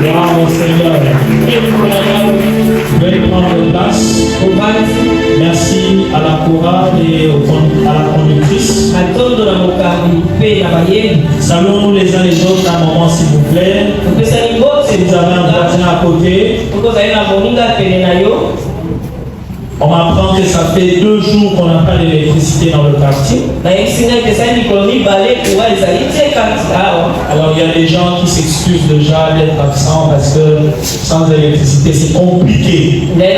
Gloire au Seigneur. Veuillez prendre place. Merci à la chorale et à la conductrice. Saluons-nous les uns les autres un moment s'il vous plaît. Si vous avez un voisin à côté, on m'apprend que ça fait 2 jours qu'on n'a pas d'électricité dans le quartier. Alors il y a des gens qui s'excusent déjà d'être absents parce que sans électricité c'est compliqué. Et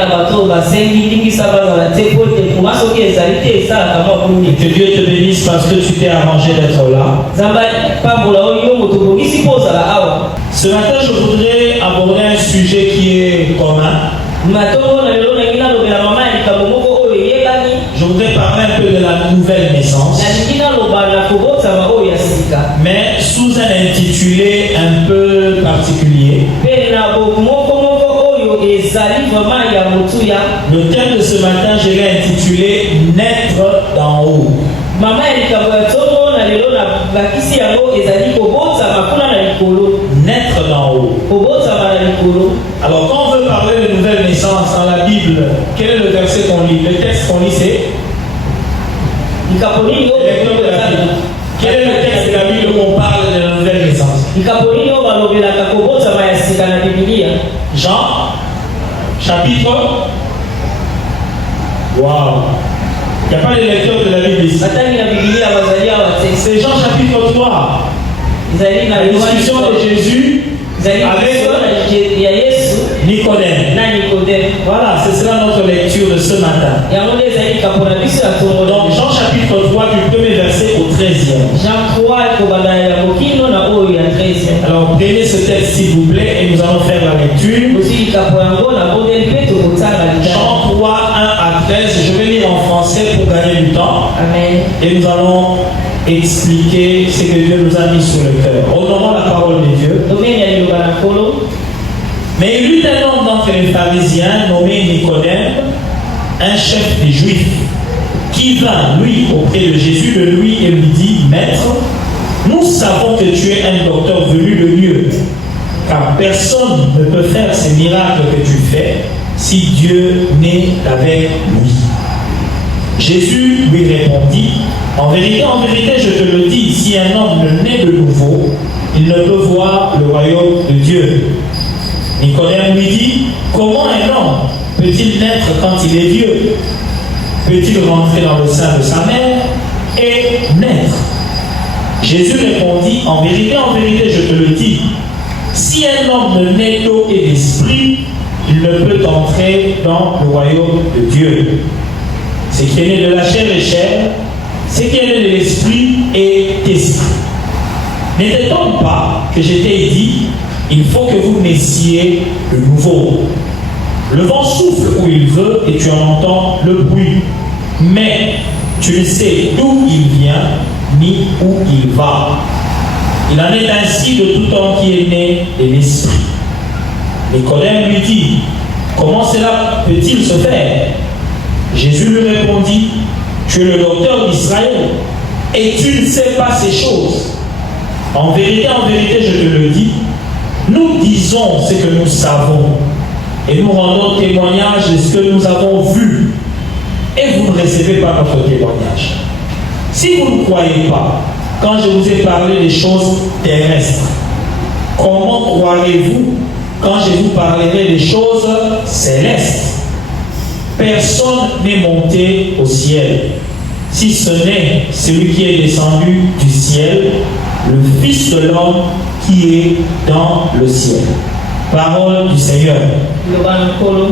que Dieu te bénisse parce que tu t'es arrangé d'être là. Ce matin je voudrais aborder un sujet qui est commun. Je voudrais parler un peu de la nouvelle naissance, mais sous un intitulé un peu particulier. Le thème de ce matin, je l'ai intitulé Naître d'en haut. Naître d'en haut. Alors quand on veut parler de nouvelle naissance dans la Bible, quel est le verset qu'on lit? Le texte qu'on lit c'est quel est le texte de la Bible où on parle de la nouvelle naissance? Jean, chapitre. Waouh! Il n'y a pas de lecteur de la Bible ici. C'est Jean chapitre 3. La discussion de Jésus avec Nicodème. Voilà, c'est cela notre lecture de ce matin. Donc Jean chapitre 3 du 1er verset au 13e. Alors prenez ce texte s'il vous plaît et nous allons faire la lecture. Jean 3, 1 à 13. Je vais lire en français pour gagner du temps. Amen. Et nous allons expliquer ce que Dieu nous a mis sur le cœur. Honorons la parole de Dieu. Mais il y eut un homme d'entre les pharisiens nommé Nicodème, un chef des Juifs, qui vint, lui, auprès de Jésus, de lui et lui dit: Maître, nous savons que tu es un docteur venu de Dieu, car personne ne peut faire ces miracles que tu fais si Dieu n'est avec lui. Jésus lui répondit: en vérité, je te le dis, si un homme ne naît de nouveau, il ne peut voir le royaume de Dieu. Nicodème lui dit: comment un homme peut-il naître quand il est vieux? Peut-il rentrer dans le sein de sa mère et naître? Jésus répondit: en vérité, je te le dis, si un homme ne naît d'eau et d'esprit, il ne peut entrer dans le royaume de Dieu. Ce qui est né de la chair est chair, ce qui est né de l'esprit est esprit. N'était-on pas que je t'ai dit, il faut que vous naissiez de nouveau? Le vent souffle où il veut et tu en entends le bruit, mais tu ne sais d'où il vient ni où il va. Il en est ainsi de tout homme qui est né de l'esprit. Nicodème lui dit: comment cela peut-il se faire? Jésus lui répondit: tu es le docteur d'Israël et tu ne sais pas ces choses. En vérité, je te le dis, nous disons ce que nous savons et nous rendons témoignage de ce que nous avons vu, et vous ne recevez pas notre témoignage. Si vous ne croyez pas quand je vous ai parlé des choses terrestres, comment croirez-vous quand je vous parlerai des choses célestes? Personne n'est monté au ciel, si ce n'est celui qui est descendu du ciel, le Fils de l'homme qui est dans le ciel. Parole du Seigneur.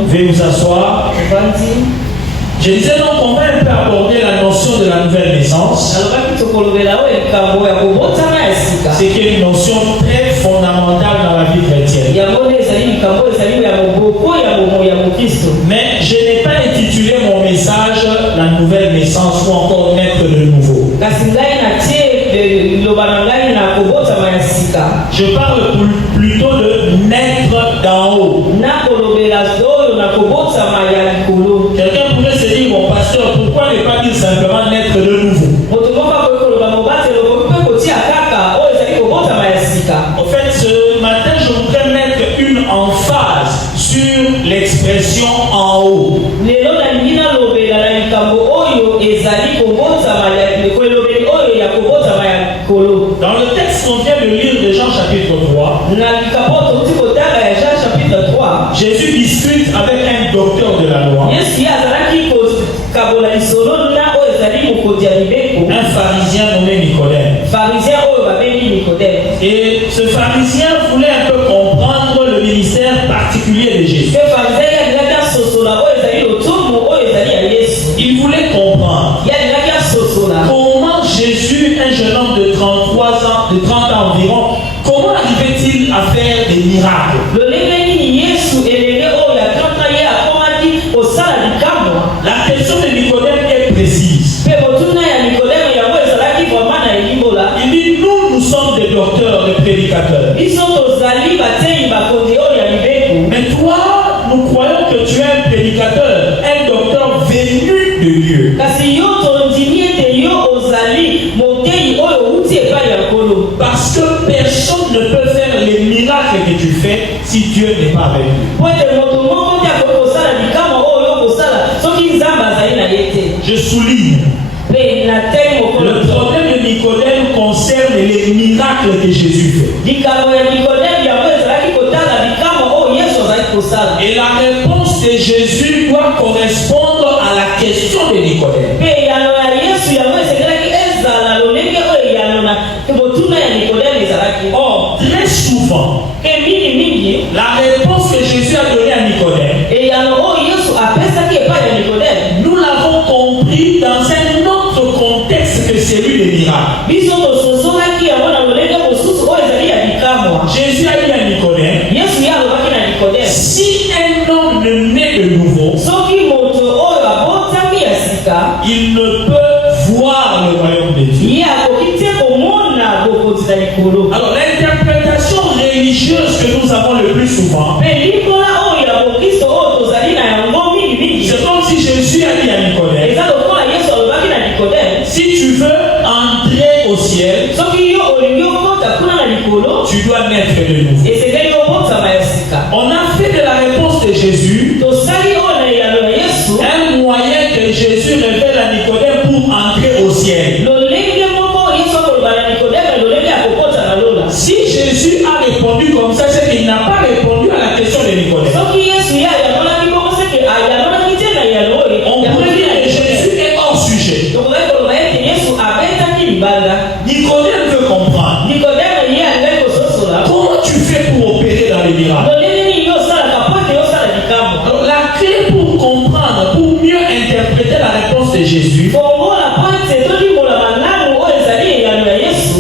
Veuillez vous asseoir. Je disais donc qu'on va un peu aborder la notion de la nouvelle naissance. C'est qui est une notion très fondamentale dans la vie chrétienne. Mais je n'ai pas intitulé mon message la nouvelle naissance ou encore naître de nouveau. Je parle plutôt de naître d'en haut. Quelqu'un pourrait se dire: mon pasteur, pourquoi ne pas dire simplement naître de nouveau? En fait, ce matin, vient de lire de Jean chapitre 3, Jésus discute avec un docteur de la loi, un pharisien nommé Nicodème. Et ce pharisien voulait un peu comprendre le ministère particulier de Jésus. Il voulait comprendre comment Jésus, un jeune homme de 33 ans, de 30 ans environ, comment arrivait-il à faire des miracles? La question de Nicodème est précise. Il dit, nous sommes des docteurs, des prédicateurs. Mais toi, nous croyons que tu es un prédicateur, un docteur venu de Dieu. Parce que personne ne peut faire les miracles que tu fais si Dieu n'est pas avec lui. Je souligne. Le problème de Nicodème concerne les miracles que Jésus fait. Et la réponse de Jésus doit correspondre à la question de Nicodème. Or, très souvent, la réponse que Jésus a donnée à Nicodème, nous l'avons compris dans un autre contexte que celui des miracles. Jésus a dit à Nicodème, si un homme ne naît de nouveau, il ne peut voir le royaume de Dieu. Alors l'interprétation religieuse que nous avons le plus souvent, c'est comme si Jésus a dit à Nicodème, si tu veux entrer au ciel, tu dois naître de nouveau. On a fait de la réponse de Jésus un moyen que Jésus révèle à Nicodème pour entrer au ciel. Si Jésus a répondu comme ça, c'est qu'il n'a pas répondu à la question de Nicodème. On pourrait dire que Jésus est hors sujet. Nicodème veut comprendre. Comment tu fais pour opérer dans les miracles? Alors, la clé pour comprendre, pour mieux interpréter la réponse de Jésus,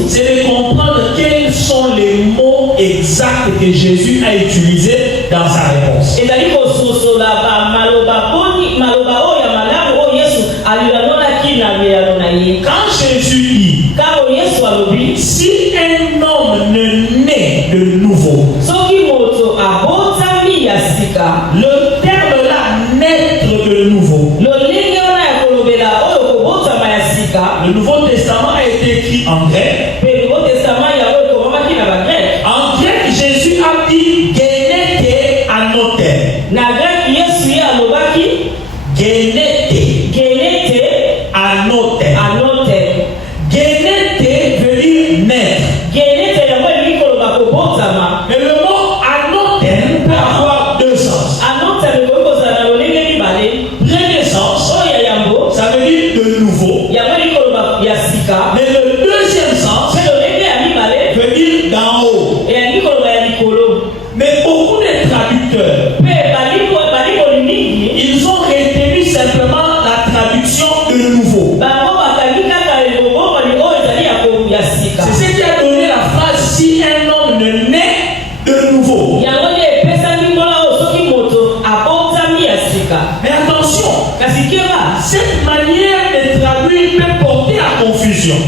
c'est de comprendre quels sont les mots exacts que Jésus a utilisés dans sa réponse. Quand Jésus dit, si un homme ne naît de nouveau, le terme là, naître de nouveau, le Nouveau Testament a été écrit en grec. En grec, Jésus a dit genete anote. Genete anote. Genete veut dire naître. Mais le mot anote peut avoir deux sens. Premier sens, ça veut dire de nouveau. Mais le deuxième sens veut dire d'en haut. Mais beaucoup de traducteurs, ils ont retenu simplement la traduction de nouveau. C'est ce qui a donné la phrase si un homme ne naît de nouveau. Mais attention, cette manière de traduire peut porter à confusion.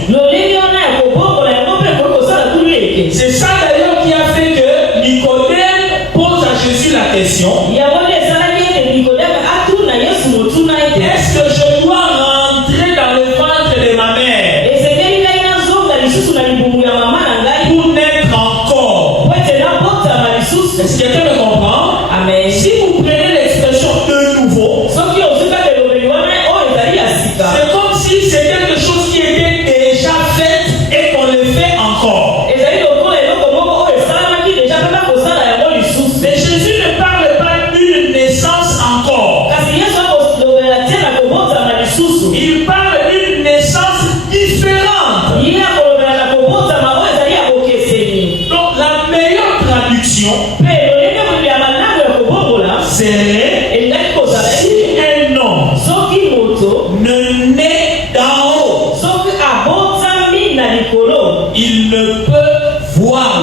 C'est ça d'ailleurs qui a fait que Nicodème pose à Jésus la question, est-ce que je dois rentrer dans le ventre de ma mère pour naître encore? Est-ce que quelqu'un me comprend? Si vous prenez l'expression de nouveau, c'est comme si c'est quelque chose qui était déjà fait et qu'on le fait encore.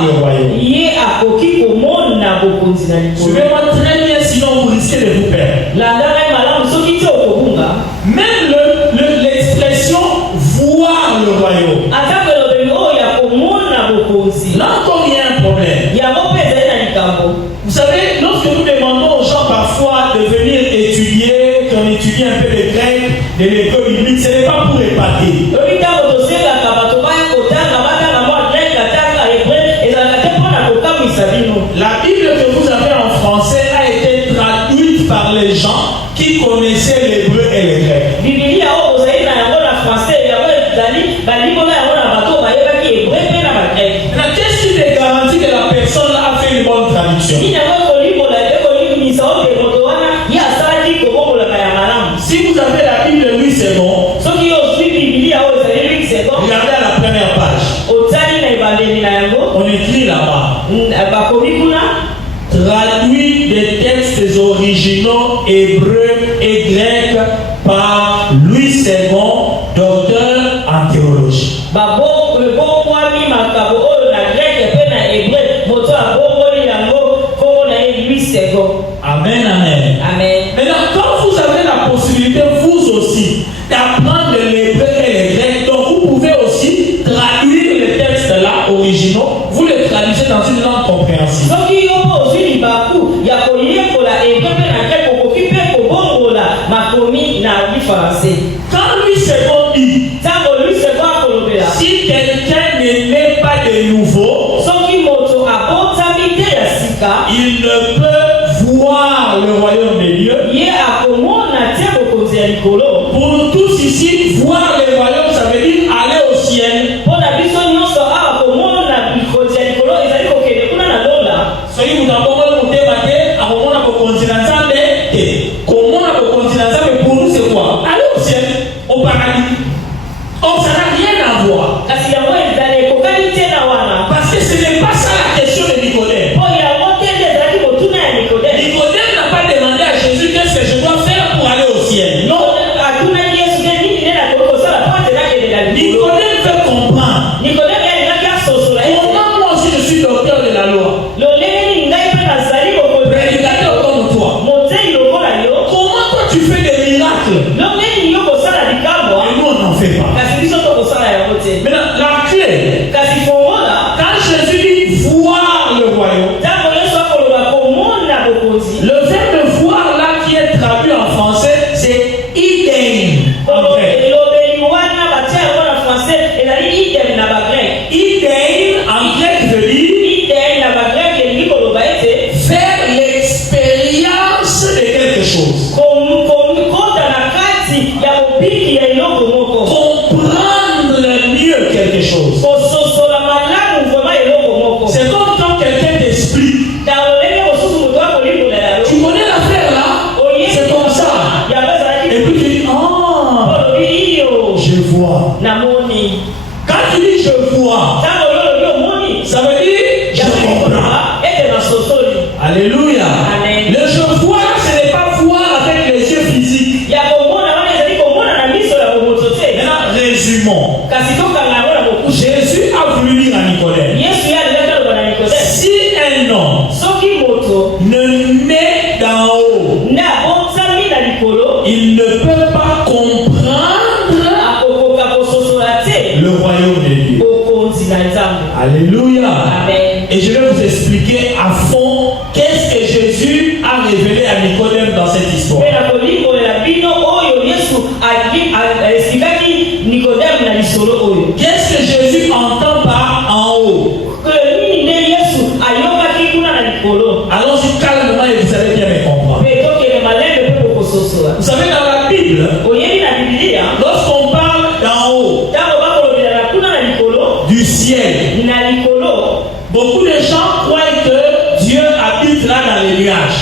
le royaume. Suivez-moi très bien, sinon vous risquez de vous perdre. Même l'expression voir le royaume. Là encore, il y a un problème. Vous savez, lorsque nous demandons aux gens parfois de venir étudier, qu'on étudie un peu le grec, de l'école biblique, ce n'est pas pour épater. La Bible que vous avez en français a été traduite par les gens qui connaissaient l'hébreu et le grec. Qu'est-ce qui te garantit que la personne a fait une bonne traduction? Si vous avez la Bible, lui c'est bon. Regardez à la première page. On écrit là-bas. Traduit des textes originaux hébreux et grecs par Louis II, docteur en théologie. Amen, amen. Maintenant, quand vous avez la possibilité, vous aussi, d'apprendre l'hébreu et le grec, donc vous pouvez aussi traduire les textes-là originaux, vous les traduisez dans une langue compréhensible. Quand Louis II dit, si quelqu'un ne naît pas de nouveau, il ne peut voir le royaume de Dieu. Pour nous tous ici, voir le royaume, ça veut dire aller au ciel. Soyez vous d'abord monter matin, à un moment pour continuer ensemble. Comment on peut continuer ensemble? Pour nous, c'est quoi? Aller au ciel, au paradis. Donc ça n'a rien à voir. Parce que ce n'est pas ça la question de Nicodème. Nicodème n'a pas demandé à Jésus qu'est-ce que je dois faire pour aller au ciel. Non. Nicodème veut comprendre. Comment moi aussi je suis docteur de la loi, prédicateur comme toi, comment toi tu fais des miracles et nous on n'en fait pas. Maintenant la clé, quand Jésus dit voir le royaume, le verbe voir là qui est traduit en français c'est idem en grec. Idem en grec veut dire faire l'expérience de quelque chose, comprendre mieux quelque chose. C'est comme quand quelqu'un t'explique. Tu connais l'affaire là? C'est comme ça. Et puis tu dis, je vois. Quand tu dis je vois, ça veut dire je comprends. Alléluia. Amen. Le je vois là, ce n'est pas voir avec les yeux physiques. Maintenant, résumons. Jésus a voulu dire à Nicodème, si un homme ne naît d'en haut, il ne peut pas comprendre le royaume de Dieu. Alléluia. Amen. Et je vais vous expliquer à fond qu'est-ce que Jésus a révélé à Nicodème dans cette histoire. Qu'est-ce que Jésus entend par en haut? Allons-y calmement et vous allez bien me comprendre. Vous savez, dans la Bible, lorsqu'on parle d'en haut, du ciel, beaucoup de gens croient que Dieu habite là dans les nuages.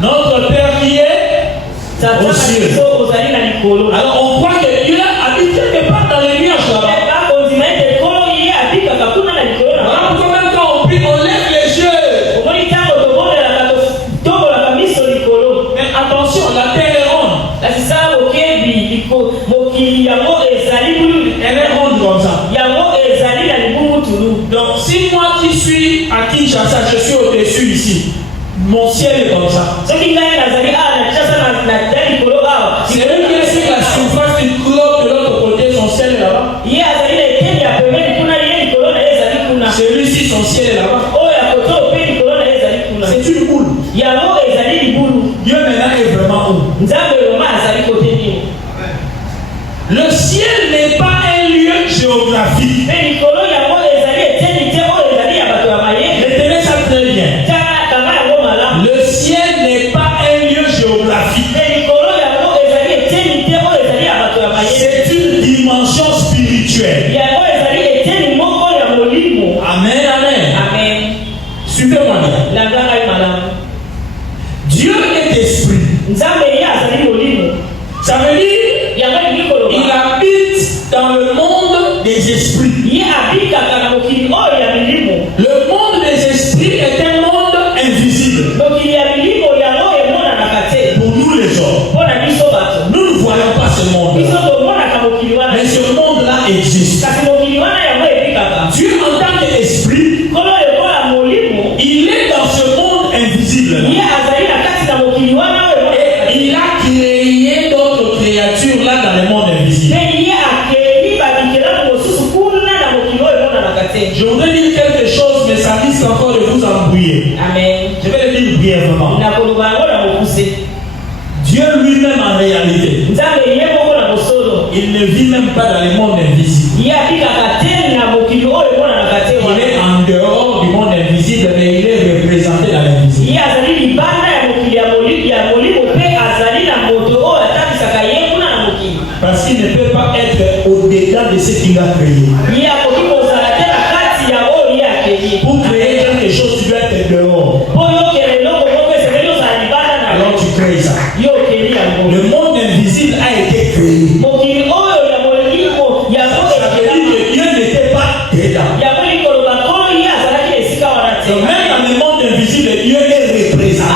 Notre Père qui est aux cieux. Alors on croit que Dieu habite quelque part dans les nuages là-bas. Voilà pourquoi même quand on prie, on lève les yeux. Mais attention, la terre est ronde. Elle est ronde mon ciel est comme ça. C'est lui qui est sur la surface du globe de l'autre côté, son ciel est là-bas. Celui-ci, son ciel est là-bas. C'est une boule. Dieu maintenant est vraiment où? Le ciel n'est pas un lieu géographique. Retenez ça très bien. Le ciel n'est pas un lieu géographique. C'est une dimension spirituelle. Amen, amen. Suivez-moi bien. Dieu est esprit. Ça veut dire il habite dans le monde des esprits. Le monde des esprits est un monde invisible. Pour nous les hommes, nous ne voyons pas ce monde. Mais ce monde-là existe. Dieu en tant qu'esprit, il est dans ce monde invisible. Et il a créé d'autres créatures là dans le monde invisible. Je voudrais dire quelque chose, mais ça risque encore de vous embrouiller. Amen. Je vais le dire brièvement. Dieu lui-même en réalité, il ne vit même pas dans le monde invisible. Il est en dehors du monde invisible, mais il est représenté dans l'invisible. Parce qu'il ne peut pas être au-dedans de ce qu'il a créé. Pour créer quelque chose, tu dois être dehors. Alors tu crées ça. Le monde invisible a été créé. Ça veut dire que Dieu n'était pas dedans. Donc même dans le monde invisible, Dieu est représenté.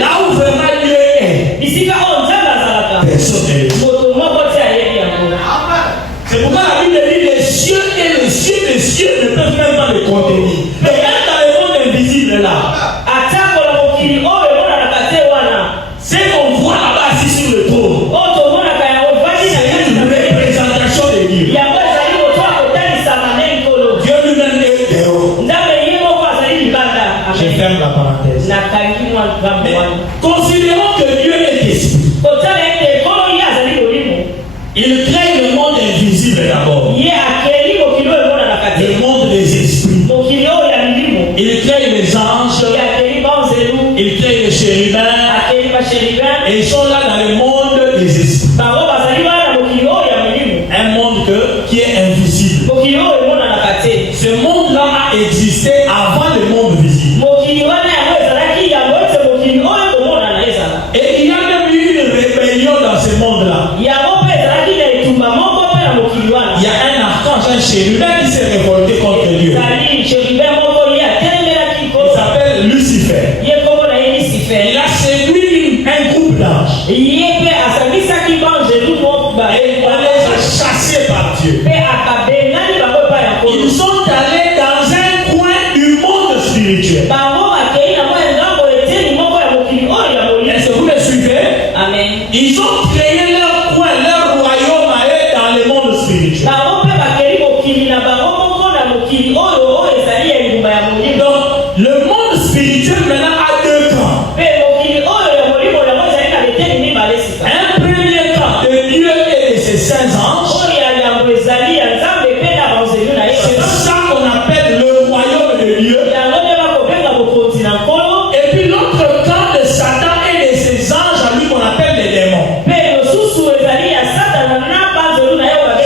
Là où vraiment Dieu est, personne n'est. C'est pourquoi la Bible dit les cieux et les cieux ne peuvent même pas le contenir. Mais même dans le monde invisible là, c'est qu'on voit là-bas assis sur le trône. C'est une représentation de Dieu. Dieu lui-même est dehors. Je ferme la parenthèse. Mais considérons que Dieu est esprit. Il crée le monde invisible d'abord. Le monde des esprits. Il crée les anges. Il crée les chérubins. Et ils sont là dans le monde des esprits. Un monde qui est invisible. Ce monde-là a existé avant le monde visible. Et il y a même eu une rébellion dans ce monde-là. Il y a un archange, un chérubin qui s'est révolté contre Dieu. Il s'appelle Lucifer. Il a séduit un groupe d'anges. Et on les a chassés par Dieu. Ils sont allés dans un coin du monde spirituel. Est-ce que vous me suivez? Amen. Ils ont créé leur coin, leur royaume à eux dans le monde spirituel. Donc, le monde spirituel maintenant a deux camps. Un premier camp de Dieu et de ses saints anges. C'est ça qu'on appelle le royaume de Dieu. Et puis l'autre camp de Satan et de ses anges à lui qu'on appelle les démons.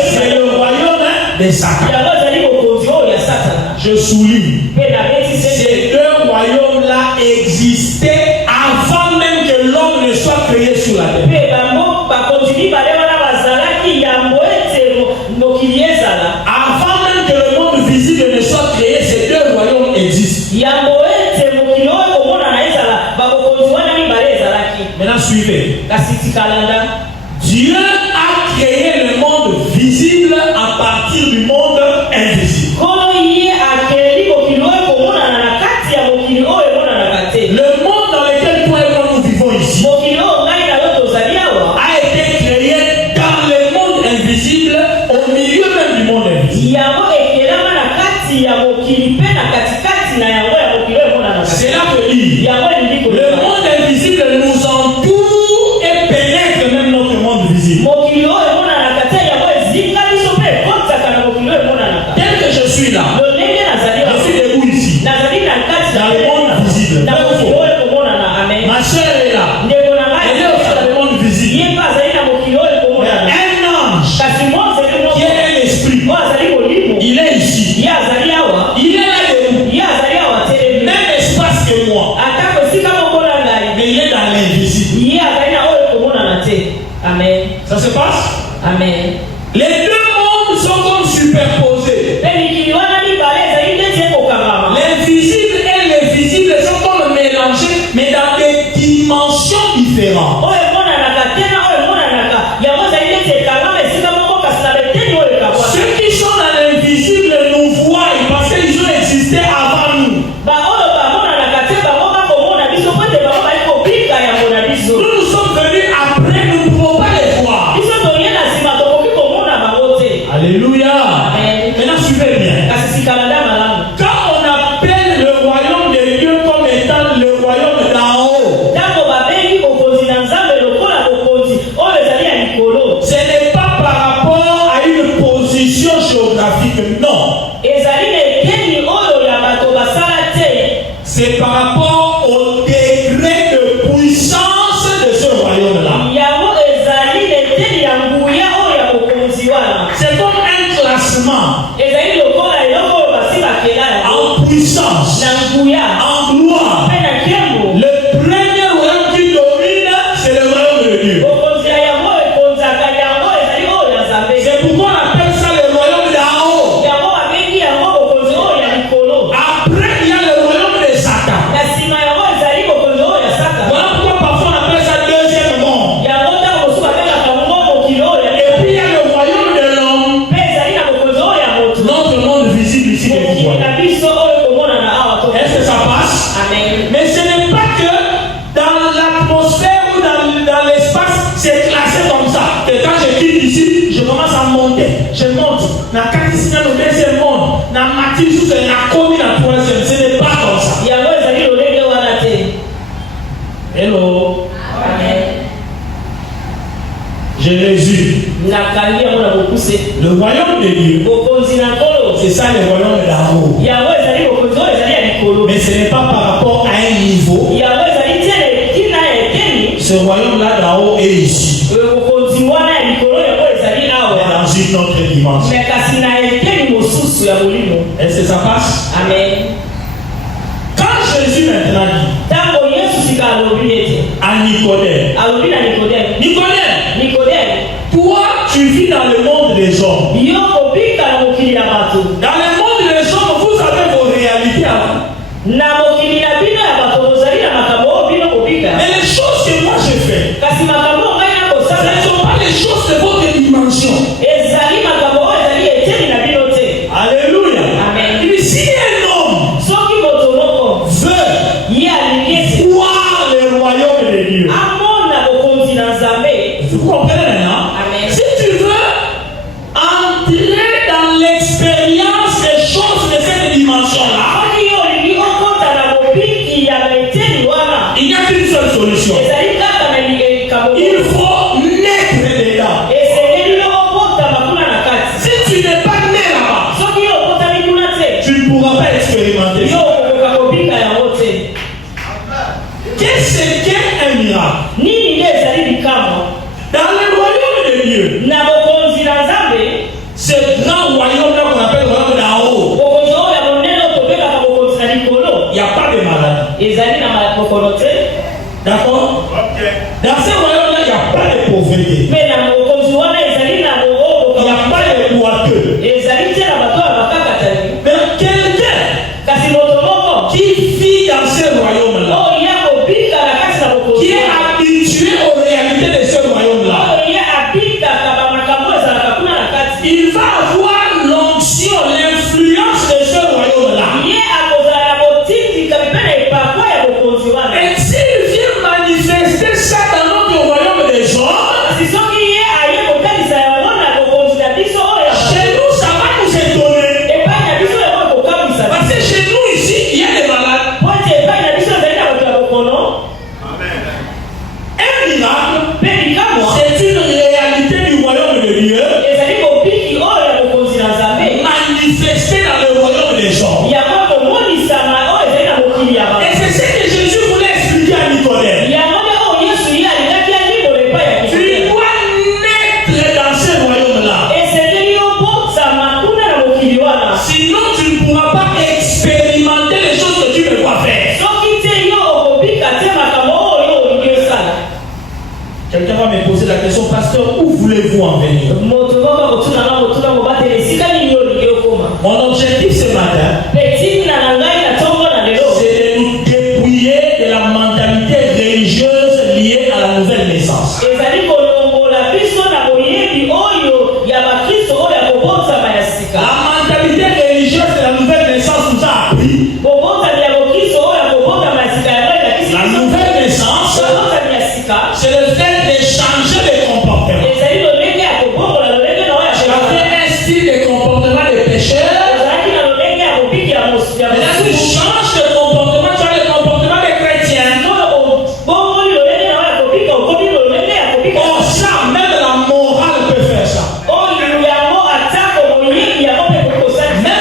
C'est le royaume de Satan. Je souligne. Ces deux royaumes-là existaient avant même que l'homme ne soit créé sur la terre. Avant même que le monde visible ne soit créé, ces deux royaumes existent. Maintenant, suivez. Dieu a créé le monde visible à partir du monde invisible. C'est là que dit le monde invisible nous entoure et pénètre même notre monde visible. Tel que je suis là, je suis debout ici, dans le monde visible. Ma soeur est là, elle est aussi dans le monde visible. Un ange qui est un esprit, il est ici. Il est là debout, même espace que moi, mais il est dans l'invisible. Amen. Ça se passe? Amen. Les deux mondes sont comme superposés. L'invisible et le visible sont comme mélangés, mais dans des dimensions différentes. Ceux qui sont dans l'invisible nous voient parce qu'ils ont existé avant nous. Nous sommes venus après, nous ne pouvons pas les voir. Alléluia. Maintenant, suivez bien. Quand on appelle le royaume de Dieu comme étant le royaume d'en haut, ce n'est pas par rapport à une position géographique, non. C'est par rapport au degré de puissance de ce royaume-là. C'est comme un classement en puissance, en gloire. Le premier royaume qui domine, c'est le royaume de Dieu. C'est pourquoi on appelle ça le royaume d'en haut. Après, il y a le royaume de Satan. Voilà pourquoi parfois on appelle ça deuxième monde. Et puis il y a le royaume de l'homme, notre monde visible ici que vous voyez. Est-ce que ça passe? Mais ce n'est pas que dans l'atmosphère ou dans l'espace, c'est classé comme ça. Et quand je quitte ici, je commence à monter. Je monte. Dans le deuxième monde, dans ma petite sous la commune à troisième. Ce n'est pas comme ça. Hello. Je résume. Le royaume de Dieu, c'est ça le royaume d'en haut. Mais ce n'est pas par rapport à un niveau. Ce royaume-là d'en haut est ici. Dans une autre dimension. Est-ce que ça passe? Amen. Quand Jésus maintenant dit à Nicodème, Nicodème, toi tu vis dans le monde des hommes. Dans le monde des hommes, vous avez vos réalités avant. Mais les choses que moi je fais, ce ne sont pas les choses de votre dimension. Alléluia. Amen. Et si un homme veut voir le royaume de Dieu, vous comprenez maintenant? Amen. Si tu veux entrer dans l'expérience des choses de cette dimension-là, il n'y a qu'une seule solution. Il faut naître dedans. Si tu n'es pas né là-bas, tu ne pourras pas expérimenter ça. Qu'est-ce qu'est un miracle? Dans le royaume de Dieu, ce grand royaume-là qu'on appelle le royaume d'en haut, il n'y a pas de maladie. D'accord? Dans ce royaume-là, il n'y a pas de pauvreté. Il n'y a pas de boiteux. Mais quelqu'un qui vit dans ce royaume-là, qui est habitué aux réalités de ce royaume-là, il va avoir l'onction, l'influence de ce royaume-là. Et s'il vient manifester ça dans notre royaume des hommes, chez nous, ça va nous étonner. venir. Mon objectif ce matin, c'est de nous dépouiller de la mentalité religieuse liée à la nouvelle naissance. La mentalité religieuse de la nouvelle naissance nous a appris. La nouvelle naissance, c'est le fait de changer de comportement. J'avais un style de comportement de pécheur. Maintenant, tu changes de comportement, tu as le comportement de chrétien. Oh, ça, même la morale peut faire ça. Même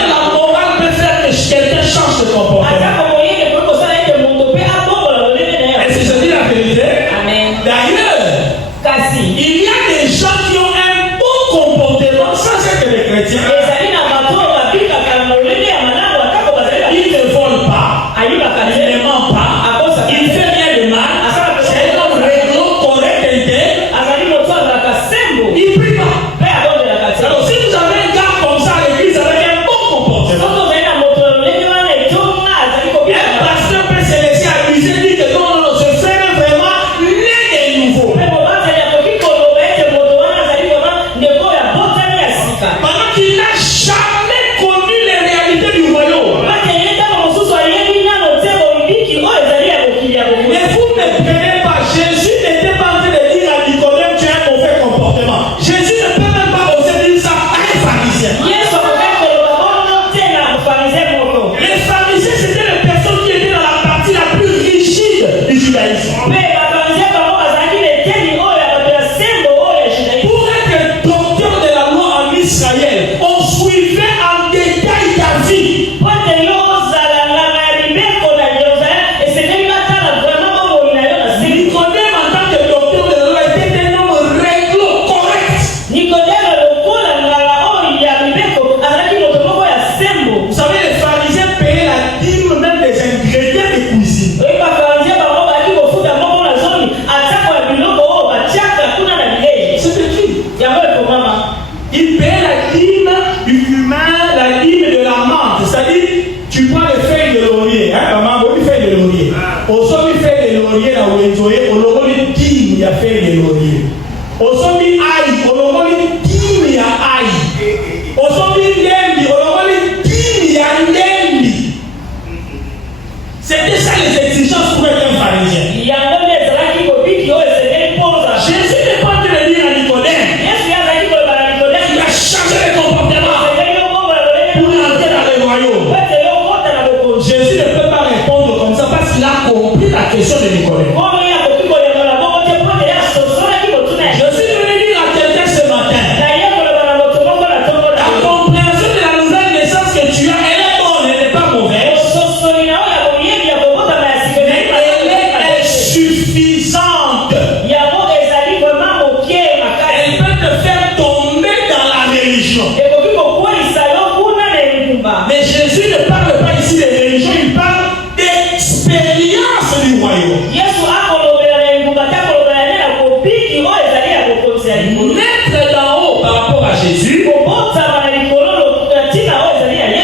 la morale peut faire que quelqu'un change de comportement. Est-ce que je dis la vérité? D'ailleurs, il y a des gens qui ont un bon comportement sans être des chrétiens. Ils ne volent pas, ils ne mentent pas, ils ne font rien de mal. C'est un homme réglo, correct, intègre. Il prie pas. Alors, si vous avez un gars comme ça à l'église avec un bon comportement, un pasteur peut se laisser abuser, dire que non, ce frère est vraiment né de nouveau. Pendant qu'il n'a jamais connu les réalités du royaume. Mais vous ne prenez pas. Jésus n'était pas en train de dire à Nicodème, tu as un mauvais comportement. Jésus ne peut même pas oser dire ça à un pharisien. Les pharisiens, c'était les personnes qui étaient dans la partie la plus rigide du judaïsme. Pour être docteur de la loi en Israël, on suivait en détail ta vie. Nicodème, en tant que docteur de la loi, était un homme réglo, correct. Vous savez, les pharisiens payaient la dîme même des ingrédients de cuisine. C'est écrit. Ils payaient la dîme du cumin, la dîme de la menthe. C'est-à-dire, tu prends les feuilles de laurier. Maman, oui, feuilles de laurier. Au sommet, feuilles de laurier, là où on a une dîme, il y a feuilles de laurier. Au sommet, aïe, on a une dîme, il y a aïe. Au sommet, lembi, on a une dîme, il y a lembi. C'était ça les exigences pour être un pharisien. Jésus n'est pas en train de dire à Nicodème, il a changé de comportement pour entrer dans le royaume. Jésus ne peut pas répondre comme ça parce qu'il a compris la question de Nicodème. Je suis venu dire à quelqu'un ce matin, la compréhension de la nouvelle naissance que tu as, elle est bonne, elle n'est pas mauvaise, mais elle est suffisante. Elle peut te faire tomber dans la religion. Mais Jésus ne parle pas ici de religion, il parle d'expérience du royaume. Naître d'en haut par rapport à Jésus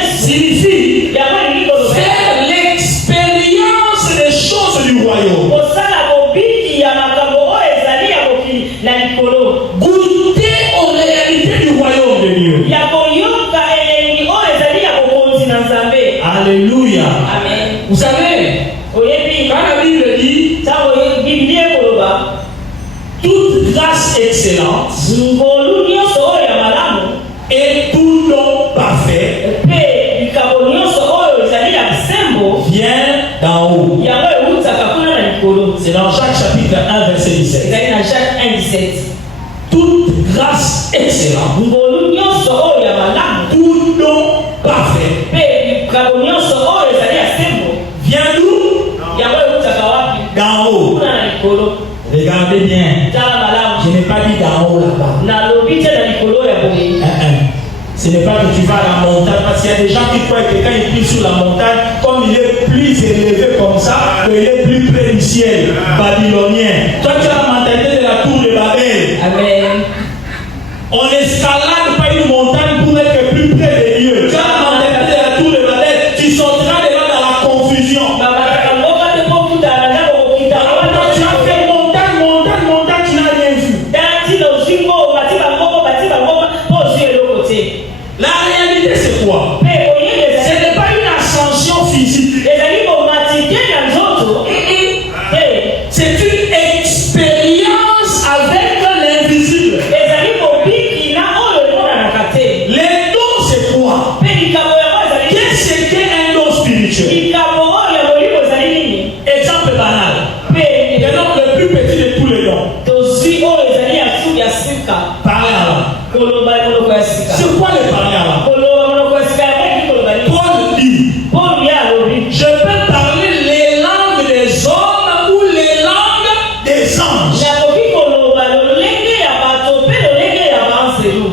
signifie faire l'expérience des choses du royaume. Goûter aux réalités du royaume de Dieu. Alléluia. Vous savez, quand la Bible dit toute grâce excellente et tout don parfait vient d'en haut. C'est dans Jacques chapitre 1 verset 17. Toute grâce excellente, tout don parfait vient d'où? D'en haut. Regardez bien. Je n'ai pas dit d'en haut là-bas. Ce n'est pas que tu vas à la montagne, parce qu'il y a des gens qui croient que quand ils prient sur la montagne, comme il est plus élevé comme ça, qu'il est plus près du ciel babylonien. Toi, tu as la mentalité de la tour de Babel. Amen. On n'escalade pas une montagne pour être plus près de Dieu. Tu as mentalité à tout le balai, tu sortiras de là dans la confusion. Tu as fait montagne, tu n'as rien vu. La réalité c'est quoi? Ce n'est pas une ascension physique. C'est une expérience avec l'invisible. Les dons c'est quoi? Qu'est-ce qu'un don spirituel? Exemple banal. Le nom le plus petit de tous les dons. Parler à l'âme. C'est quoi le parler à l'âme? Paul dit, je peux parler les langues des hommes ou les langues des anges.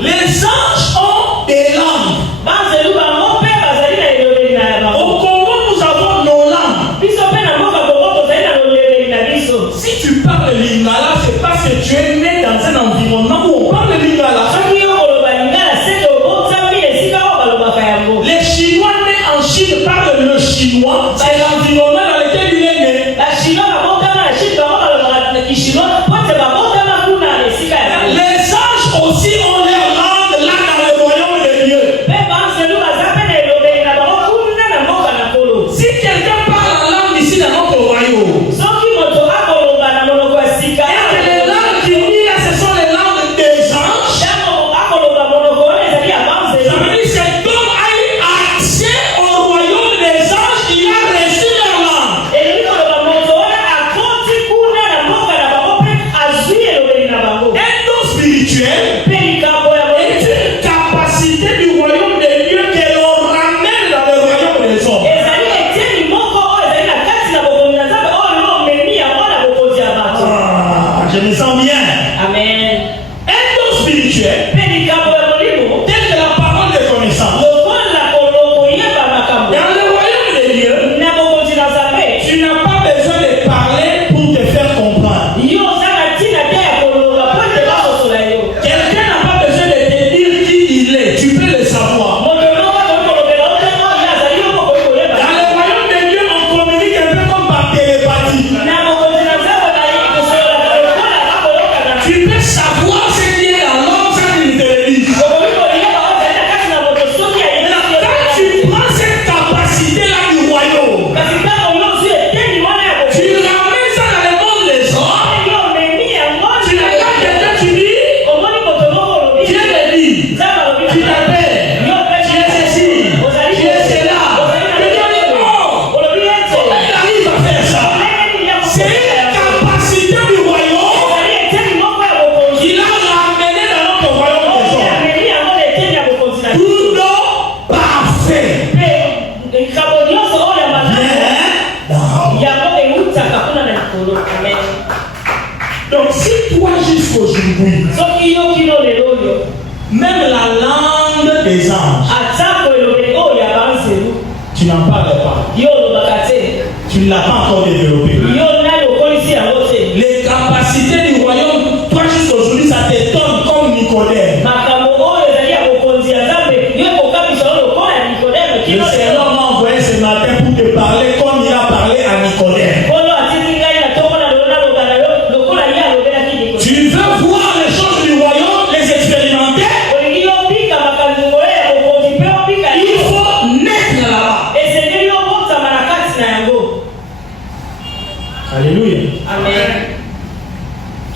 Les anges ont des langues. Au Congo, nous avons nos langues. Si tu parles lingala, c'est parce que tu es né dans un environnement où on parle lingala. Les Chinois nés en Chine parlent le chinois. C'est l'environnement dans lequel il est né. Les anges aussi ont leur langue là dans le royaume de Dieu. Si quelqu'un parle la langue ici dans notre royaume, et les langues qui nient là, ce sont les langues des anges. Ça veut dire que cet homme a eu accès au royaume des anges, il a reçu leur langue. Un don spirituel est une capacité du royaume de Dieu que l'on ramène dans le royaume des hommes. Je me sens bien. Amen. Un don spirituel, tel que la parole de connaissance. Dans le royaume de Dieu, tu n'as pas besoin de parler pour te faire comprendre. Quelqu'un n'a pas besoin de te dire qui il est. Tu peux le savoir. Dans le royaume de Dieu, on communique un peu comme par télépathie. Tu peux savoir ce qui est dans l'homme sans qu'il te le dise. Quand tu prends cette capacité-là du royaume, tu ramènes ça dans le monde des hommes, tu regardes quelqu'un, tu dis, Dieu te dit, tu t'appelles, tu es ceci, tu es cela. Et Dieu dit, oh, comment il arrive à faire ça? C'est une capacité du royaume qu'il a ramené dans notre royaume des hommes. Tout don parfait. Donc si toi jusqu'aujourd'hui, même la langue des anges, tu n'en parles pas, tu ne l'as pas encore développé. Les capacités du royaume, toi jusqu'aujourd'hui, ça t'étonne comme Nicodème. Le Seigneur m'a envoyé ce matin pour te parler comme il a parlé à Nicodème. Tu veux voir les choses du royaume, les expérimenter? Il faut naître là-bas. Alléluia. Amen.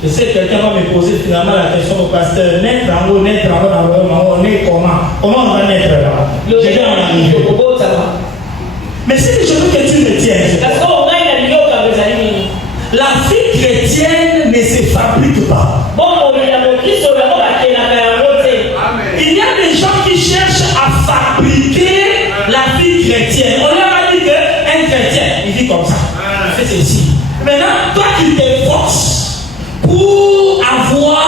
Je sais que quelqu'un va me poser finalement la question au pasteur, naître en haut, on est comment? Comment on va naître là? Je vais en arriver. Mais si je veux que tu me tiennes, la vie chrétienne ne se fabrique pas. Il y a des gens qui cherchent à fabriquer la vie chrétienne. On leur a dit qu'un chrétien, il vit comme ça, il fait ceci. Maintenant, toi qui t'efforces pour avoir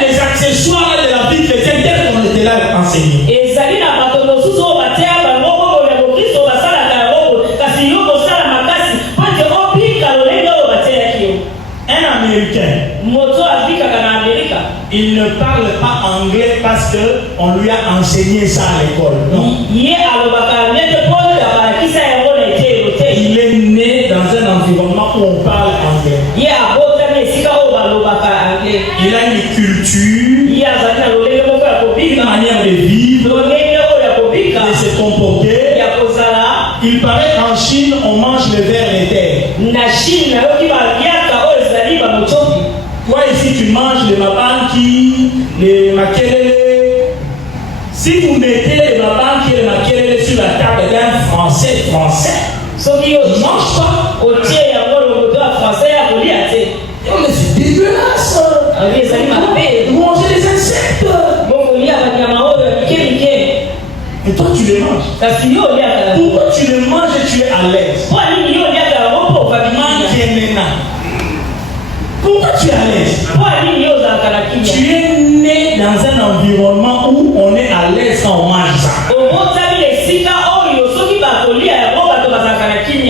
les accessoires de la vie chrétienne tels qu'on était là enseigné. anglais parce qu'on lui a enseigné ça à l'école. Non. Il est né dans un environnement où on parle anglais. Il a une culture, une manière de vivre, de se comporter. Il paraît qu'en Chine, on mange le ver de terre. Toi ici, tu manges les mabanki, les makelele. Si vous mettez les mabanki et les makelele sur la table d'un français, il ne mange pas. Mais c'est dégueulasse. Vous mangez les insectes. Et toi, tu les manges. Pourquoi tu les manges et tu es à l'aise? Pourquoi tu es à l'aise? Tu es né dans un environnement où on est à l'aise quand on mange ça.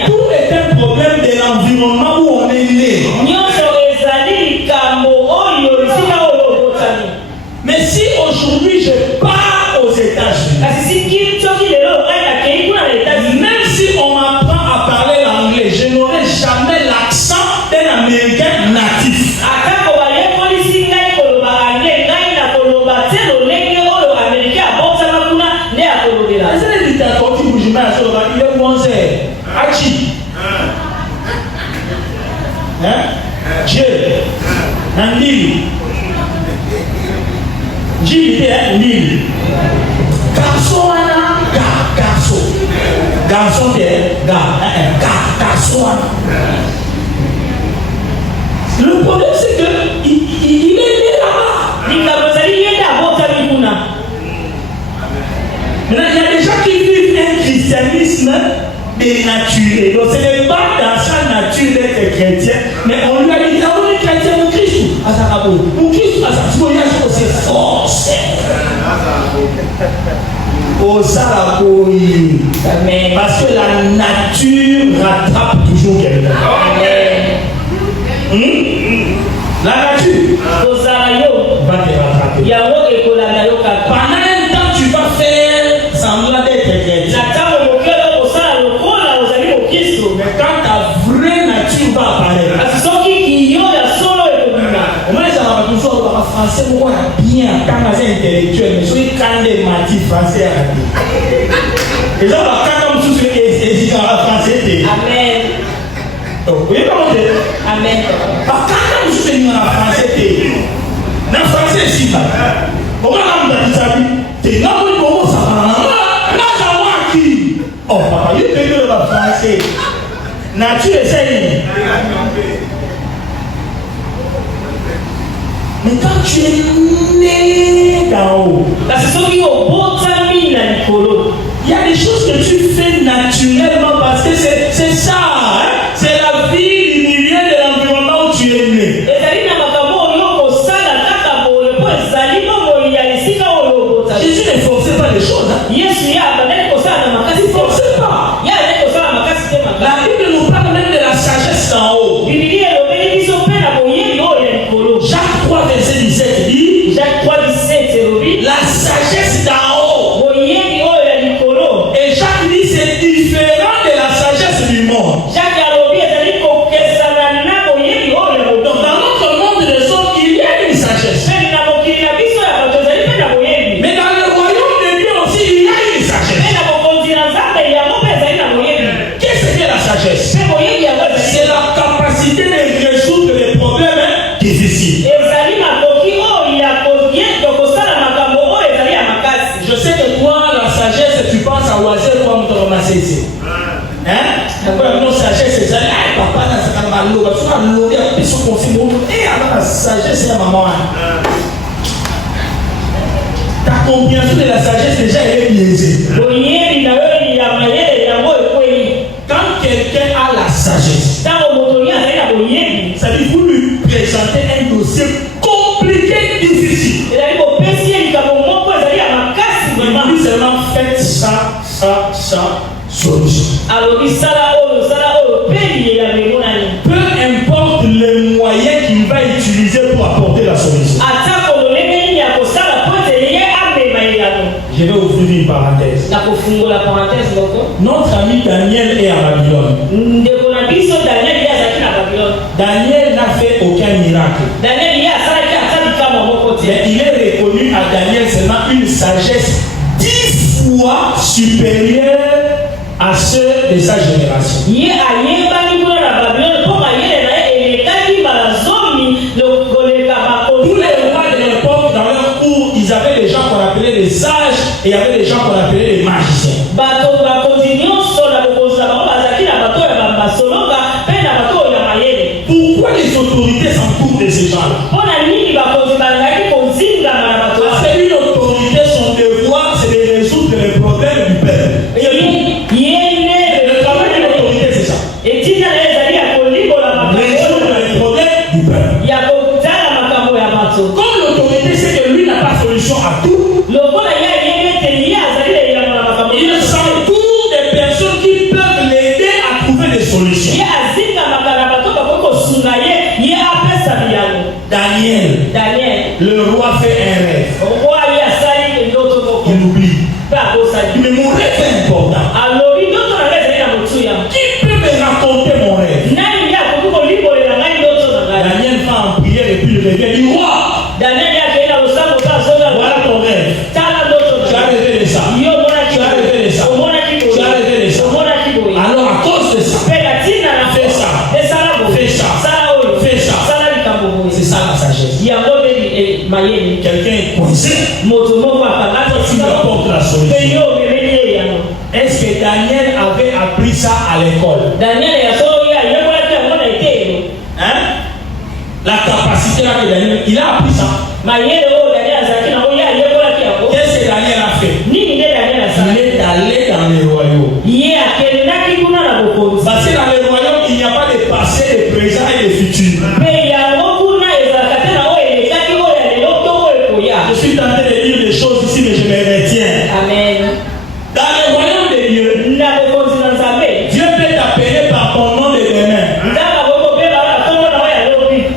Tout est un problème de l'environnement où on est né. Mais si aujourd'hui je pars aux États-Unis, même si on m'apprend à parler l'anglais, je n'aurai jamais l'accent d'un Américain natif. Dieu, Nandil, Nil, garçon, garçon, garçon. Le problème c'est que il est né là-bas. Maintenant il y a des gens qui vivent un christianisme dénaturé. Donc ce n'est pas dans sa nature d'être chrétien, mais on lui a dit, ah on est chrétien, mon Christ, mon Christ, c'est forcé. Parce que la nature rattrape toujours quelqu'un. La nature va te rattraper. Pendant un temps, tu vas faire semblant d'être chrétien. Mais quand ta vraie nature va apparaître, français, pourquoi bien, quand on est intellectuel, mais soyez quand les matières français à la vie. Et là, quand on sous les français, amen. Donc, vous voyez comment c'est? Amen. Quand on sous les français, dans le français, c'est ça. Comment on a dit ça? C'est là où on commence à parler. Là, ça va qui? Oh, papa, il y a le français. Nature, c'est. Mais quand tu es né d'en haut, il y a des choses que tu fais naturellement parce que c'est ça, hein? C'est la vie du milieu de l'environnement où tu es né. Jésus ne forçait pas les choses. Hein? Il ne forçait pas. La Bible nous parle même de la sagesse d'en haut. Jacques 3, verset 17 dit, la sagesse d'en haut. Et Jacques dit, c'est différent de la sagesse du monde. Donc dans notre monde des hommes, il y a une sagesse. Mais dans le royaume de Dieu aussi, il y a une sagesse. Qu'est-ce que la sagesse? C'est la capacité de résoudre les problèmes difficiles. Je sais que toi, la sagesse, tu penses à oiseau comme ton ramasser ici. Hein? Après, la sagesse, c'est ça. Papa, ça va mal. Tu vas l'ouvrir, puis son conseil. Et alors, la sagesse, c'est la maman. Ta compréhension de la sagesse, déjà, elle est biaisée. Quand quelqu'un a la sagesse, ça veut dire vous lui présentez un dossier compliqué, difficile. Lui seulement faites ça, solution. Peu importe le moyen qu'il va utiliser pour apporter la solution. Je vais ouvrir une parenthèse. Notre ami Daniel est à Babylone. Daniel n'a fait aucun miracle. Mais il est reconnu à Daniel seulement une sagesse 10 fois supérieure à ceux de sa génération. Tous les rois de l'époque, dans leur cour, ils avaient des gens qu'on appelait les sages et il y avait des gens qu'on appelait les magiciens. Pourquoi les autorités s'entourent de ces gens-là? Parce qu'une autorité, son devoir, c'est de résoudre les problèmes du peuple. Le travail de l'autorité, c'est ça. Résoudre les problèmes du peuple. Comme l'autorité sait que lui n'a pas solution à tout, il s'entoure des personnes qui peuvent l'aider à trouver des solutions. Daniel, le roi fait un rêve. Il oublie. Mais mon rêve est important. Qui peut me raconter mon rêve? Daniel va en prière et puis il revient. Il dit, roi, voilà ton rêve. Tu as rêvé de ça. Tu as rêvé de ça. Tu as rêvé de ça. Alors à cause de ça, fais ça. Fais ça. Fais ça. C'est ça la sagesse. Quelqu'un est coincé. Tu apportes la solution. Est-ce que Daniel avait appris ça à l'école? Hein? La capacité là de Daniel, il a appris ça. Qu'est-ce que Daniel a fait? Il est allé dans les royaumes. Parce que dans les royaumes, il n'y a pas de passé, de présent et de futur. Je suis tenté de dire des choses ici, mais je me retiens. Amen. Dans le royaume de Dieu, Dieu peut t'appeler par ton nom de demain.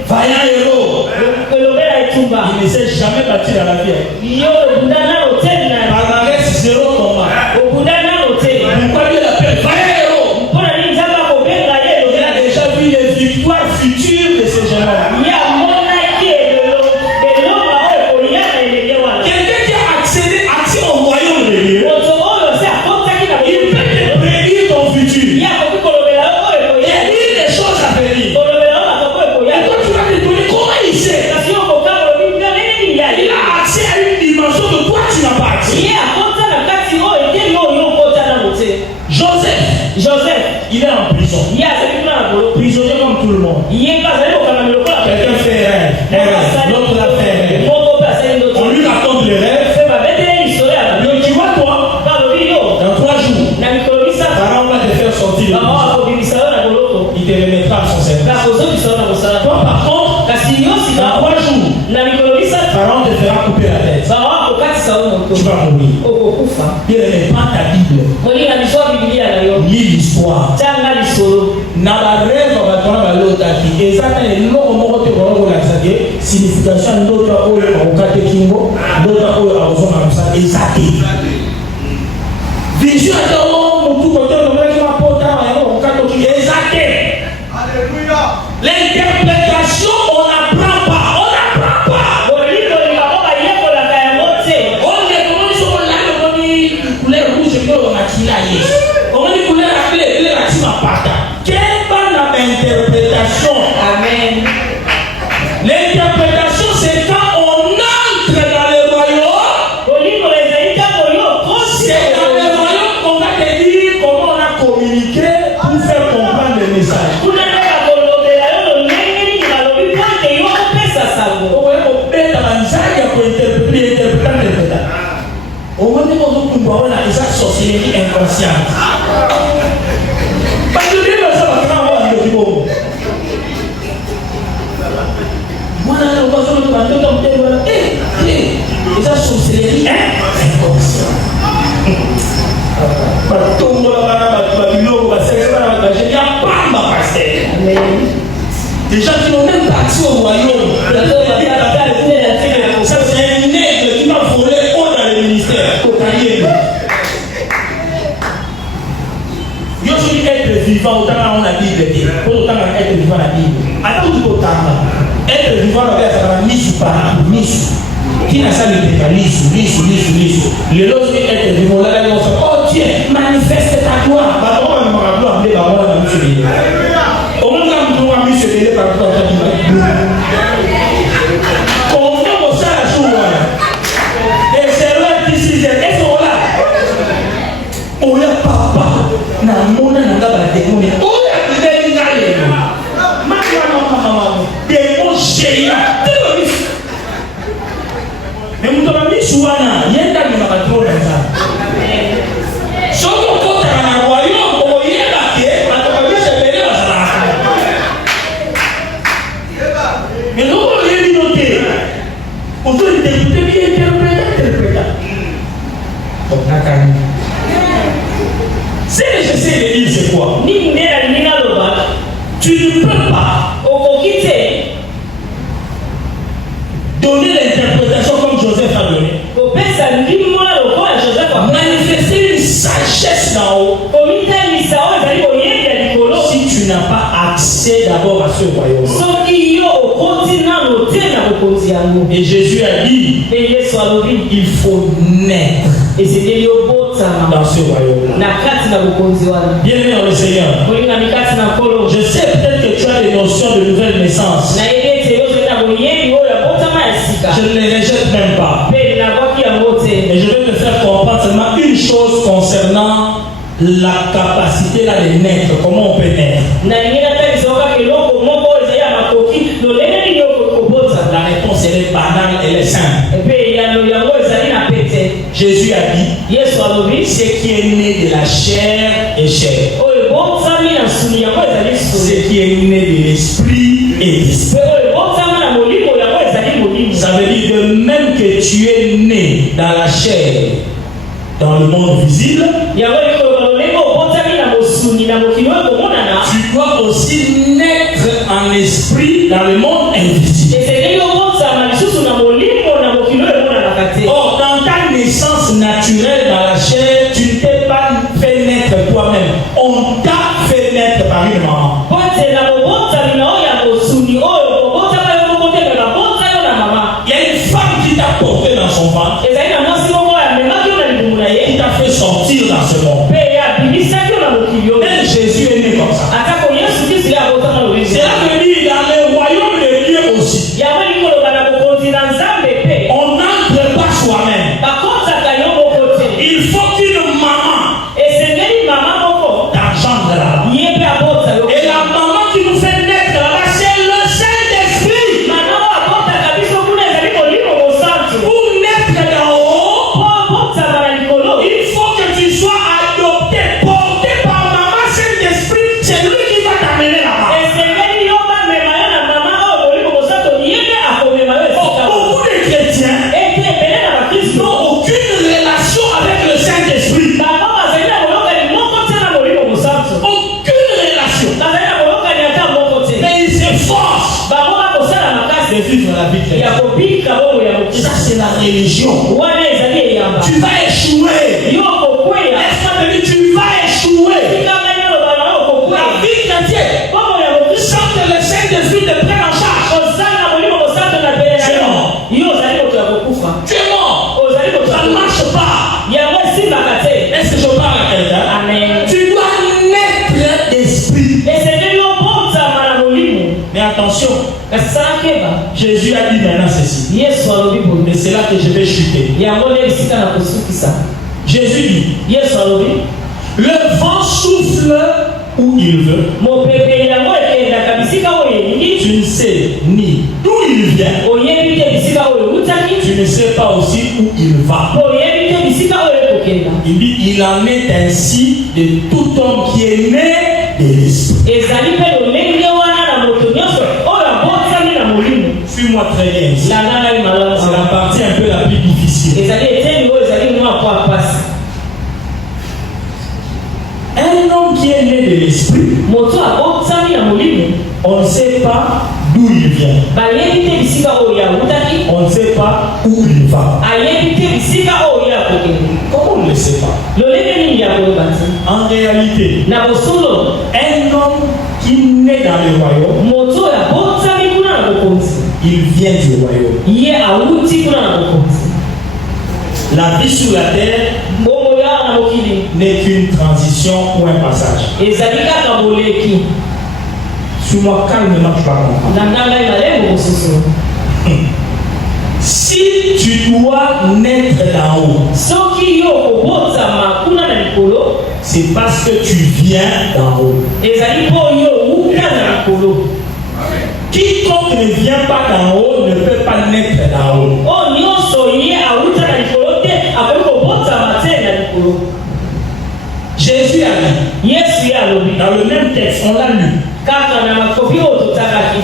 Vaillant héros. Il ne s'est jamais battu dans la vie. Palmarès, 0 combat. Pourquoi Dieu l'appelle vaillant héros? Il a déjà vu les victoires futures de ces gens-là. Quelqu'un qui a accès au royaume de Dieu, il peut te prédire ton futur. Il y a des choses à venir. Et toi, tu vas te donner comment il sait. Il a accès à une dimension que toi, tu n'as pas accès. Joseph, il est en prison. Prisonnier comme tout le monde. Quelqu'un fait un rêve. L'autre l'a fait un rêve. On lui raconte le rêve. Donc tu vois toi, dans 3 jours, Pharaon va te faire sortir de prison. Il te remettra à son service. Toi par contre, dans 3 jours, Pharaon te fera couper la tête. Tu vas mourir. Il ne pas ta Bible. Lis l'histoire. Dans la rêve, on va prendre l'autre qui exactement signification d'autres au Kate Kingo, d'autres au Azoma, exacté. Vision à tout côté, on va m'apporter au Kate Kingo, exacté. L'interprétation, on n'apprend pas. Interprétation. Amen. L'interprétation, c'est quand on entre dans le royaume. C'est dans le royaume qu'on va te dire comment on a communiqué pour faire comprendre le message. Au moins, on a des sorcelleries inconscientes. Parce que Dieu va savoir comment on va le dire. Moi, on va se demander comme tel, voilà. Les sorcelleries inconscientes. Des gens qui n'ont même pas accès au royaume. Ça, c'est un nègre qui m'a volé haut dans le ministère. vois la guerre, nisu par nisu. Qui n'a ça le péta, nisu. Le lot est de voler la guerre, oh Dieu, manifeste ta gloire. Pardon, on m'a gloire, mais on va me tuer. Au moins, on va me tuer par rapport à toi. On fait comme ça la journée. Et c'est là qui s'y est. Est-ce qu'on l'a? On l'a papa. Na mona na ngaba démon. On l'a dit d'aller. Maman. Démon géant. Mais nous devons dire souana. Yenda ni mabatro na ça. Somo kota na royaume ko yeba ke matobisha bele basala. Mais nous on les noter. On doit interpréter bien interpréter. Donc nakani. Si j'essaie de dire c'est quoi? Tu ne peux pas donner l'interprétation comme Joseph a donné. Manifester une sagesse d'en haut. Si tu n'as pas accès d'abord à ce royaume. Et Jésus a dit, il faut naître dans ce royaume. Bien aimé dans le Seigneur, je sais peut-être que tu as des notions de nouvelle naissance. Je ne les rejette même pas. Mais je vais te faire comprendre seulement une chose concernant la capacité là de naître. Comment on peut naître? La réponse elle est banale, elle est simple. Jésus a dit, ce qui est né de la chair est chair. Ce qui est né de l'esprit est l'esprit. Ça veut dire que même que tu es né dans la chair, dans le monde visible, tu dois aussi naître en esprit dans le monde invisible. Or, dans ta naissance naturelle dans la chair, tu ne t'es pas fait naître toi-même. On t'a fait naître par une maman. Il y a une femme qui t'a porté dans son ventre, qui t'a fait sortir dans ce monde. Même Jésus est né comme ça. C'est là que dit dans le royaume de Dieu aussi. On n'entre pas soi-même. Il faut qu'une maman t'engendre là. Et la maman qui nous fait naître là-bas, c'est le Saint-Esprit. Pour naître d'en haut, il faut que tu sois adopté, porté par maman Saint-Esprit. C'est lui qui va t'amener là-bas. Beaucoup de chrétiens n'ont aucune relation avec le Saint-Esprit. Aucune relation. Mais ils s'efforcent de vivre la vie chrétienne. Ça, c'est la religion. Tu vas échouer. Laisse-moi te dire, tu vas échouer. La vie chrétienne, sans que le Saint-Esprit te prenne en charge, tu es mort. Ça ne marche pas. Est-ce que je parle à quelqu'un? Tu dois naître d'esprit. Mais attention, Jésus a dit maintenant ceci. Et c'est là que je vais chuter. Jésus dit, le vent souffle où il veut. Tu ne sais ni d'où il vient. Tu ne sais pas aussi où il va. Il dit, il en est ainsi de tout homme qui est né de l'esprit. Suis-moi très bien ici. C'est la partie un peu la plus difficile. Un homme qui est né de l'esprit, on ne sait pas d'où il vient. On ne sait pas où il va. Comment on ne le sait pas? En réalité, un homme qui naît dans le royaume, il vient du royaume. Ye auti kuna na mokonzi. La vie sur la terre Mbongo ya na mokili. N'est qu'une transition ou un passage. Ezali kaka boleki. Suis-moi calmement, tu vas comprendre. Na nanga imalembo kususu. Si tu dois naître d'en haut, Soki yo kobotama kuna na likolo, c'est parce que tu viens d'en haut. ezali po yo uka na likolo. Quiconque ne vient pas d'en haut ne peut pas naître d'en haut. Oh nyonso ye auta na likolo te akoki kobotama te na likolo. Jésus a dit, Yesu ya alobi dans le même texte, on l'a lu, kaka na makofi oyo totakaki.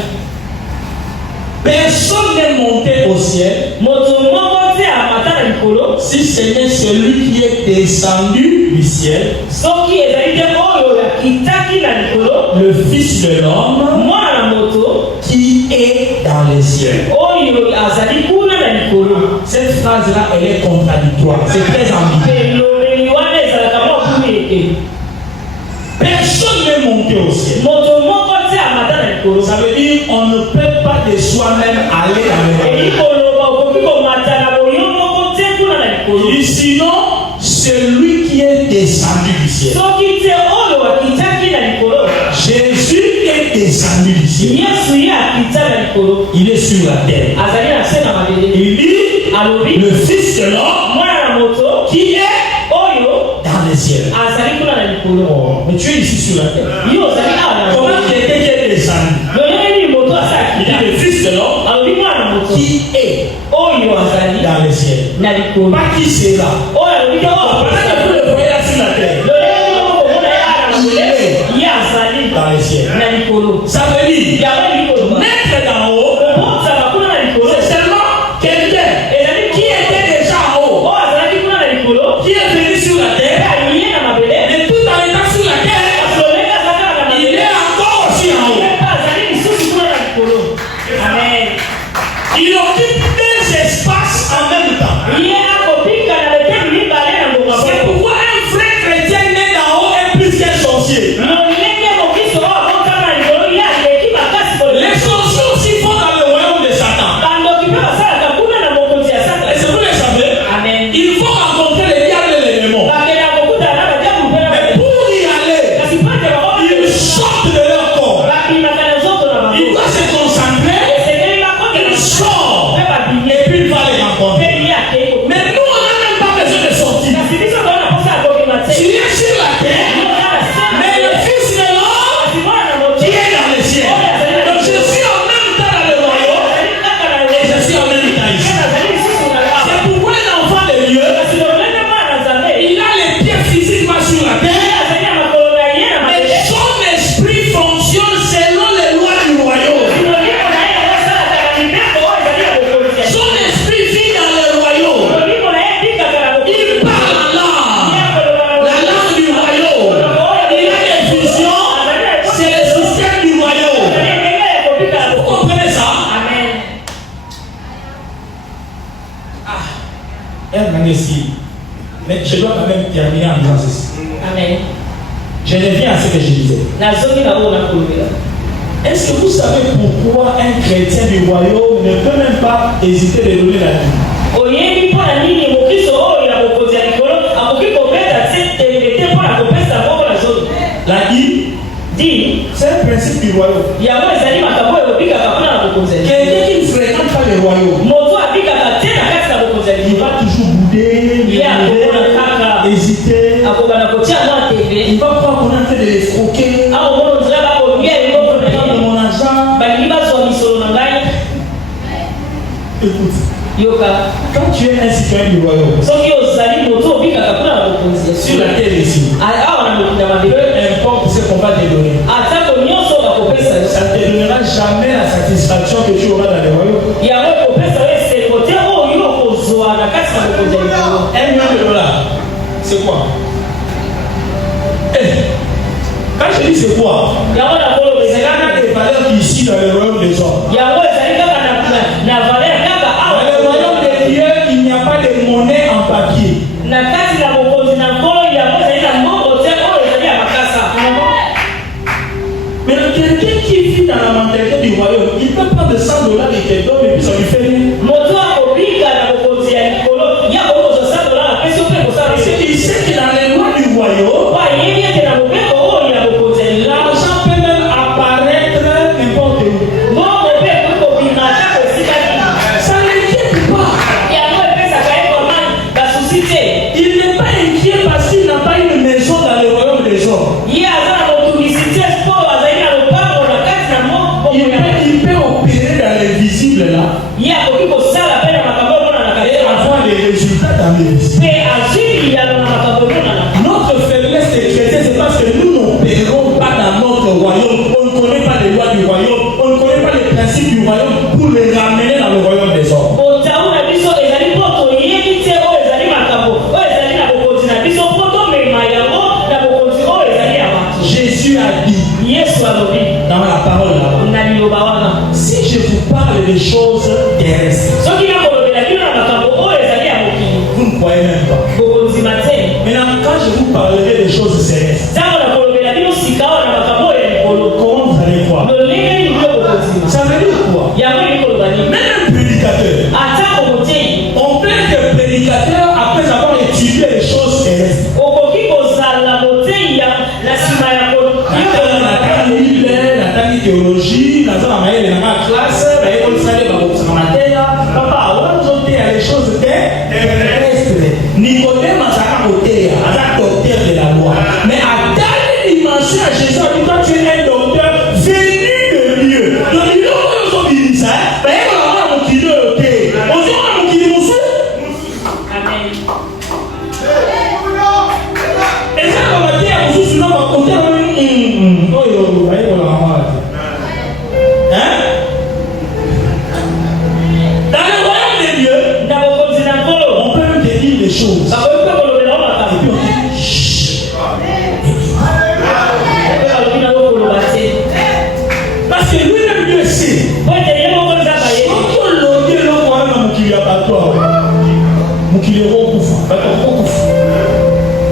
personne n'est monté au ciel Moto moko te amata na likolo, si ce n'est celui qui est descendu du ciel, soki ezali te oyo akitaki na likolo, le Fils de l'homme mwana na moto qui est dans les cieux. oyo azali kuna na likolo. Cette phrase-là, elle est contradictoire. C'est très ambigu. elobeli wana ezalaka mwa kumi ete Personne n'est monté au ciel. moto moko te amata na likolo. Ça veut dire on ne peut pas de soi-même aller dans le royaume. eli koloba okoki komata na boyo moko te kuna na likolo. Il dit sinon, celui qui est descendu du ciel. soki te oyo akitaki na likolo, Jésus est descendu du ciel. yesu ye akita na likolo, Il est sur la terre. azali na se na mabele. Il dit, alobi le Fils de l'homme mwana na moto qui est oyo dans les cieux. azali kuna na likolo. Oh, mais tu es ici sur la terre. yo ozali awa na Comment likolo. quelqu'un qui est descendu? loleli moto asa Il dit akita, le Fils de l'homme alobi mwana na moto qui est oyo azali dans les cieux. na likolo. Pas qui c'est là. oyo alobi te Oh, peut-être que vous le voyez là sur la terre. loleli moko komona ye awa na mabele, ye azali Dans les cieux. na likolo. Ça veut dire, yango likolo naître d'en haut, kobotama kuna na likolo, c'est seulement quelqu'un ezali qui était déjà en haut, oyo azalaki kuna na likolo, qui est venu sur la terre, ye na mabele, et tout en étant sur la terre, loleli azalaka na il mabele, est encore aussi en haut. ye mpe azali lisusu kuna na likolo. Amen. Il occupe deux espaces en même temps. ye akobika na beteni mibale na ngonga C'est moko. pourquoi un vrai chrétien né d'en haut est plus qu'un sorcier. lolenge mokiso oyo akotama na likolo, ye aleki makasi Les sorciers aussi font dans le royaume de Satan. bandoki mpe basalaka kuna na mokonzi ya Et satana. c'est vous le savez, Amen. il faut rencontrer les diables et les démons. bakenda kokutana na badiabu mpe na Mais bade- pour y aller, kasi pate ils sortent de leur corps. babimaka na nzoto na Il bango. doit se concentrer, esengeli bakote il sort. mpe babimi Et puis il va les mpe rencontrer. ye akei kokuna. Mais nous, on n'a même pas besoin de sortir. kasi biso tona posa ya kokima te. Tu es sur la terre, mais le Fils de l'homme kasi mwana na moto qui est dans les cieux. Donc je suis en même temps dans le royaume azali kaka na et je suis en même temps ici. azali lisusu na C'est kaka. pourquoi l'enfant de Dieu, kasi lolenge mwana na nzambe il a les pieds physiquement sur la terre, azali na makolo na ye na mais mabele. son esprit fonctionne selon les lois du royaume. lolimo na ye ezosalaka na mibeko oyo ezali ya bokonzi ya Son esprit vit dans le royaume. lolimo na ye ebikaka na bokonzi. Il parle en langue, Ye akoloba na la langue du royaume. Il a des visions, c'est le système du royaume. Vous comprenez ça? Amen. Mais je dois quand même terminer en disant ceci. Amen. Je reviens à ce que je disais. nazongi na oyo nakolobela. Est-ce que vous savez pourquoi un chrétien du royaume ne peut même pas hésiter de donner la vie? oyebi mpo na nini mokiso oyo ya bokonzi ya likolo akoki kobeta te te mpo na kopesa moko na zolo. La vie, di c'est un principe du royaume. yango ezali makambo oyo obikaka mpona na bokonzi ya likolo. Quelqu'un qui ne fréquente pas le royaume, moto abikaka te na kati na bokonzi ya il likolo, va toujours bouder, ye akokona kaka hésiter. akoka na kotia mwa Il tebe va croire qu'on est en train de l'escroquer. akomona nzela bakolia eloko na Prendre ye mon argent. balingi bazwa misolo na ngai. Écoute, yoka quand tu es un citoyen du royaume, soki ozali moto obikaka mpona na bokonzi ya sur likolo, la terre ici, awa na mokili ya peu mabele importe ce qu'on va te donner, atako nyonso bakopesa yo, ça ne te donnera jamais la satisfaction que tu auras dans le royaume. yango ekopesa yo esengo te oyo okozwa na kati na bokonzi ya likolo. $1 million, c'est quoi? Quand je dis c'est quoi? yango nakoloba C'est ezali là kaka des valeurs ici dans le royaume des hommes. yango ezali kaka na valeur kaka Dans awa le royaume de Dieu, il n'y a pas de monnaie en papier. na kati na bokonzi na nkolo yango ezali na mbongo te oyo ezali ya makasa. Mais quelqu'un qui vit dans la mentalité du royaume, il peut prendre $100 et te donne attendez ici. Notre faiblesse de chrétien, c'est parce que nous n'opérons pas dans notre royaume. On ne connaît pas les lois du royaume. On ne connaît pas les principes du royaume pour les ramener dans le royaume des hommes. Jésus a dit dans la parole là, si je vous parle des choses terrestres, vous ne croyez même pas. Maintenant, quand je vous parlerai des choses célestes, comment vous allez voir? Ça veut dire quoi? Même un prédicateur, on peut être prédicateur après avoir étudié les choses célestes. La théologie, la classe, les choses terrestres. Nicodème a côté, docteur de la loi. Mais à telle dimension, Jésus a dit, toi tu es un docteur venu de Dieu. Donc il a dit ça. Mais il va qui le thé. On dit qui le Amen. Et ça, on va dire, on dit, sinon, on va côté, choses. Parce que lui-même Dieu sait.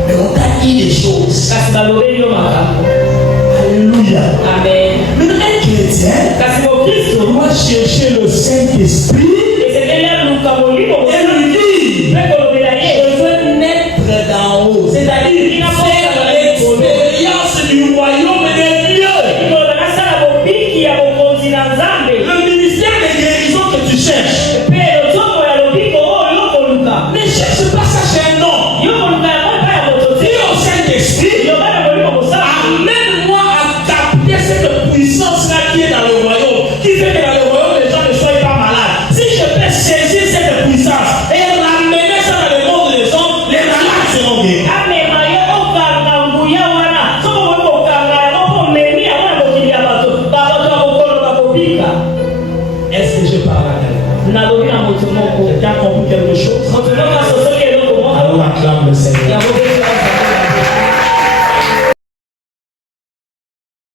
Mais on t'a dit des choses. Alléluia. Amen. Mais un chrétien doit chercher le Saint-Esprit et lui dire, je veux naître d'en haut. C'est-à-dire faire l'expérience du royaume des dieux. Le ministère de guérison que tu cherches. Ne cherche pas ça chez un homme. Dis au Saint-Esprit, amène-moi à capter cette puissance-là qui est dans le royaume, qui fait que dans le royaume les gens ne soient pas malades. Si je peux saisir cette puissance et ramener ça dans le monde des hommes, les malades seront guéris. Est-ce que je parle à quelqu'un? Quelqu'un a compris quelque chose? Alors acclame le Seigneur.